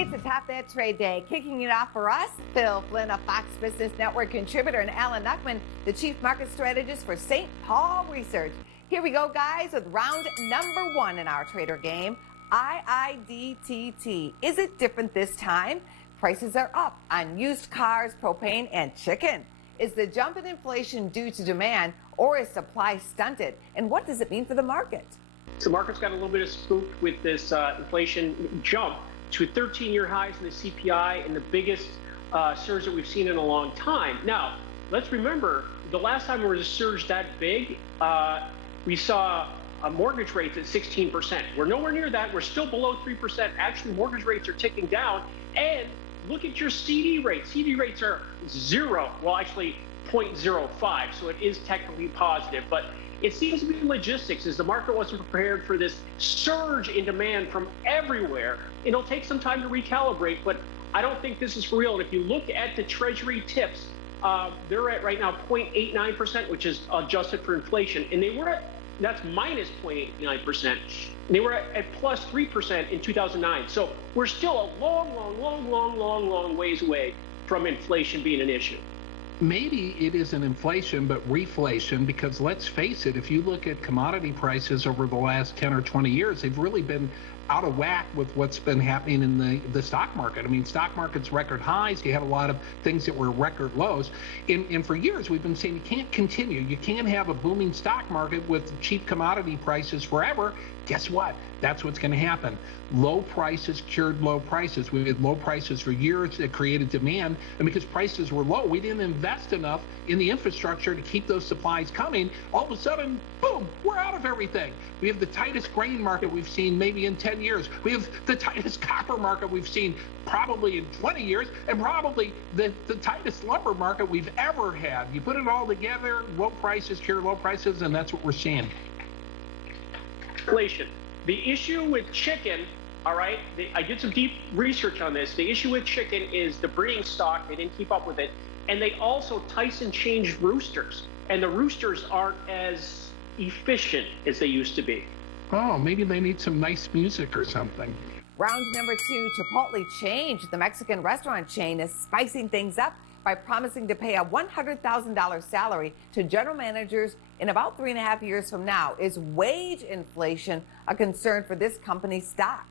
It's a Top That Trade Day. Kicking it off for us, Phil Flynn, a Fox Business Network contributor, and Alan Nuckman, the Chief Market Strategist for St. Paul Research. Here we go, guys, with round number one in our trader game, IIDTT. Is it different this time? Prices are up on used cars, propane, and chicken. Is the jump in inflation due to demand, or is supply stunted? And what does it mean for the market? So the market's got a little bit of spooked with this inflation jump to 13-year highs in the CPI and the biggest surge that we've seen in a long time. Now, let's remember, the last time there was a surge that big, we saw mortgage rates at 16%. We're nowhere near that. We're still below 3%. Actually, mortgage rates are ticking down. And look at your CD rates. CD rates are 0. Well, actually 0.05. So it is technically positive. But it seems to be logistics, as the market wasn't prepared for this surge in demand from everywhere. It'll take some time to recalibrate, but I don't think this is for real. And if you look at the Treasury tips, they're at right now 0.89%, which is adjusted for inflation. And they were at, that's minus 0.89%. And they were at plus 3% in 2009. So we're still a long ways away from inflation being an issue. Maybe it isn't inflation, but reflation, because let's face it, if you look at commodity prices over the last 10 or 20 years, they've really been out of whack with what's been happening in the stock market. I mean, stock market's record highs. You have a lot of things that were record lows. And for years, we've been saying you can't continue. You can't have a booming stock market with cheap commodity prices forever. Guess what? That's what's going to happen. Low prices cured low prices. We had low prices for years that created demand. And because prices were low, we didn't invest enough in the infrastructure to keep those supplies coming. All of a sudden, boom, we're out of everything. We have the tightest grain market we've seen maybe in 10 years. We have the tightest copper market we've seen probably in 20 years, and probably the tightest lumber market we've ever had. You put it all together, low prices cure low prices, and that's what we're seeing. Inflation. The issue with chicken, all right, I did some deep research on this. The issue with chicken is the breeding stock. They didn't keep up with it. And they also Tyson changed roosters. And the roosters aren't as efficient as they used to be. Oh, maybe they need some nice music or something. Round number two, Chipotle changed. The Mexican restaurant chain is spicing things up by promising to pay a $100,000 salary to general managers in about 3.5 years from now. Is wage inflation a concern for this company's stock?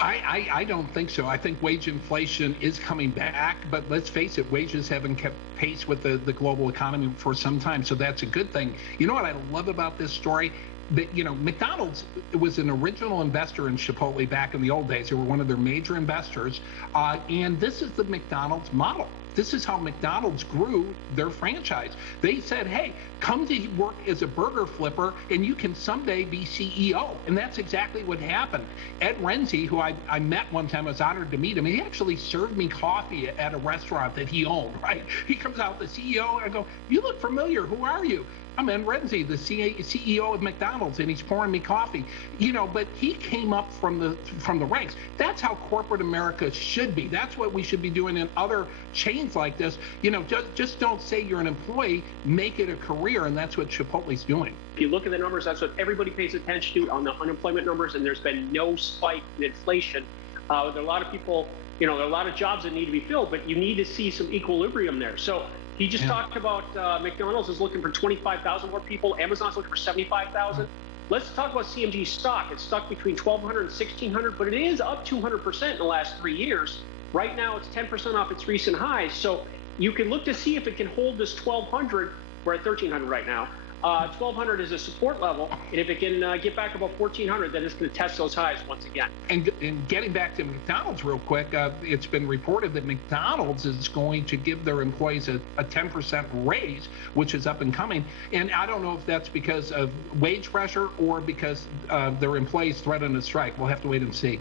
I don't think so. I think wage inflation is coming back, but let's face it, wages haven't kept pace with the global economy for some time, so that's a good thing. You know what I love about this story? That, you know, McDonald's was an original investor in Chipotle back in the old days. They were one of their major investors, and this is the McDonald's model. This is how McDonald's grew their franchise. They said, hey, come to work as a burger flipper and you can someday be CEO. And that's exactly what happened. Ed Renzi, who I met one time, I was honored to meet him. He actually served me coffee at a restaurant that he owned, right? He comes out, the CEO, and I go, you look familiar, who are you? I'm Ed Renzi, the CEO of McDonald's, and he's pouring me coffee. You know, but he came up from the ranks. That's how corporate America should be. That's what we should be doing in other chains like this. You know, just don't say you're an employee, make it a career, and that's what Chipotle's doing. If you look at the numbers, that's what everybody pays attention to on the unemployment numbers, and there's been no spike in inflation. There are a lot of people, you know, there are a lot of jobs that need to be filled, but you need to see some equilibrium there. So he just talked about McDonald's is looking for 25,000 more people. Amazon's looking for 75,000. Let's talk about CMG stock. It's stuck between 1,200 and 1,600, but it is up 200% in the last 3 years. Right now, it's 10% off its recent highs. So you can look to see if it can hold this 1,200. We're at 1,300 right now. 1,200 is a support level, and if it can get back above 1,400, then it's going to test those highs once again. And getting back to McDonald's real quick, it's been reported that McDonald's is going to give their employees a 10% raise, which is up and coming. And I don't know if that's because of wage pressure or because their employees threatened a strike. We'll have to wait and see.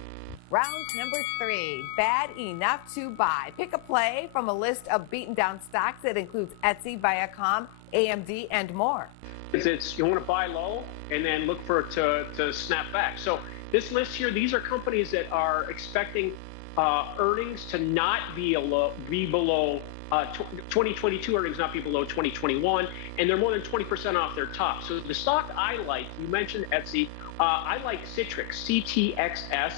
Round number three, bad enough to buy. Pick a play from a list of beaten down stocks that includes Etsy, Viacom, AMD, and more. You want to buy low and then look for it to snap back. So this list here, these are companies that are expecting earnings to not be below 2022 earnings, not be below 2021, and they're more than 20% off their top. So the stock I like, you mentioned Etsy, I like Citrix, CTXS.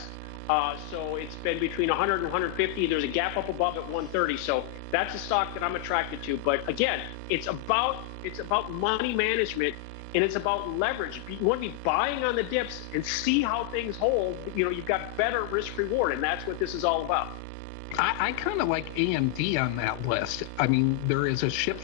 So it's been between 100 and 150. There's a gap up above at 130. So that's a stock that I'm attracted to. But again, it's about money management, and it's about leverage. You want to be buying on the dips and see how things hold. You know, you've got better risk reward, and that's what this is all about. I kind of like AMD on that list. I mean, there is a chip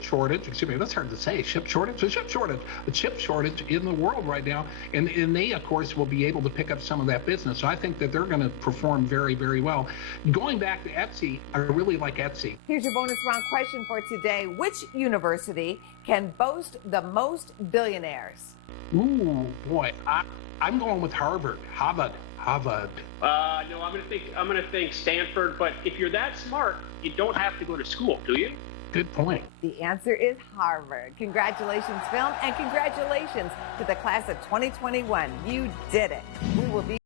shortage. Excuse me, that's hard to say. A chip shortage in the world right now, and they, of course, will be able to pick up some of that business. So I think that they're going to perform very, very well. Going back to Etsy, I really like Etsy. Here's your bonus round question for today. Which university can boast the most billionaires? Ooh, boy, I'm going with Harvard. No, I'm gonna think Stanford. But if you're that smart, you don't have to go to school, do you? Good point. The answer is Harvard. Congratulations, Film, and congratulations to the class of 2021. You did it. We will be